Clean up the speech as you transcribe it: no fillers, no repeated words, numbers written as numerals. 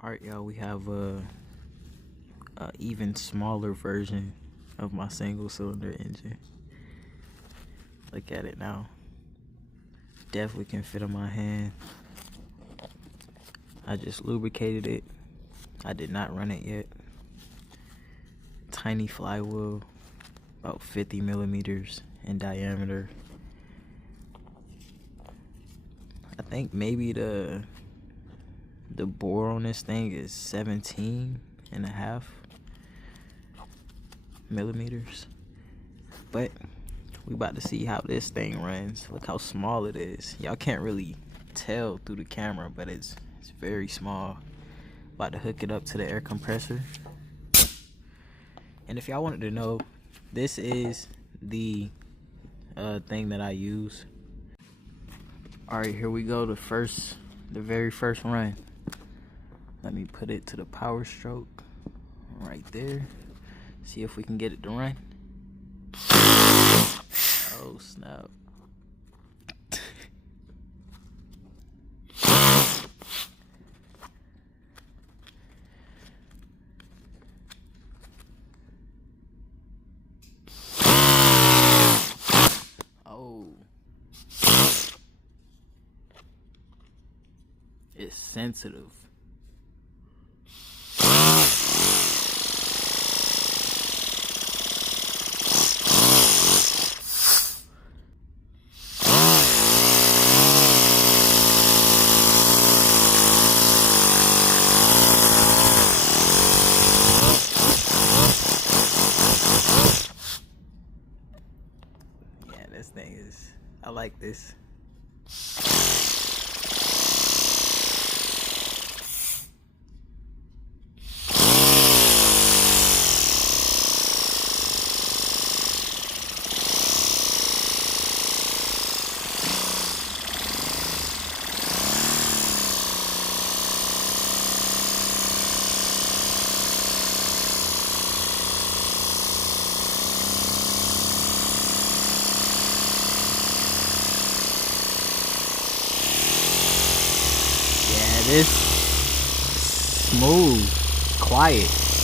Alright, y'all, we have a even smaller version of my single cylinder engine. Look at it now. Definitely can fit on my hand. I just lubricated it. I did not run it yet. Tiny flywheel, about 50 millimeters in diameter. I think maybe the bore on this thing is 17.5 millimeters. But we about to see how this thing runs. Look how small it is. Y'all can't really tell through the camera, but it's very small. About to hook it up to the air compressor. And if y'all wanted to know, this is the thing that I use. Alright, here we go. The very first run. Let me put it to the power stroke right there. See if we can get it to run. Oh snap. Oh. It's sensitive. Yeah, this thing is, I like this. Yeah, this smooth, quiet.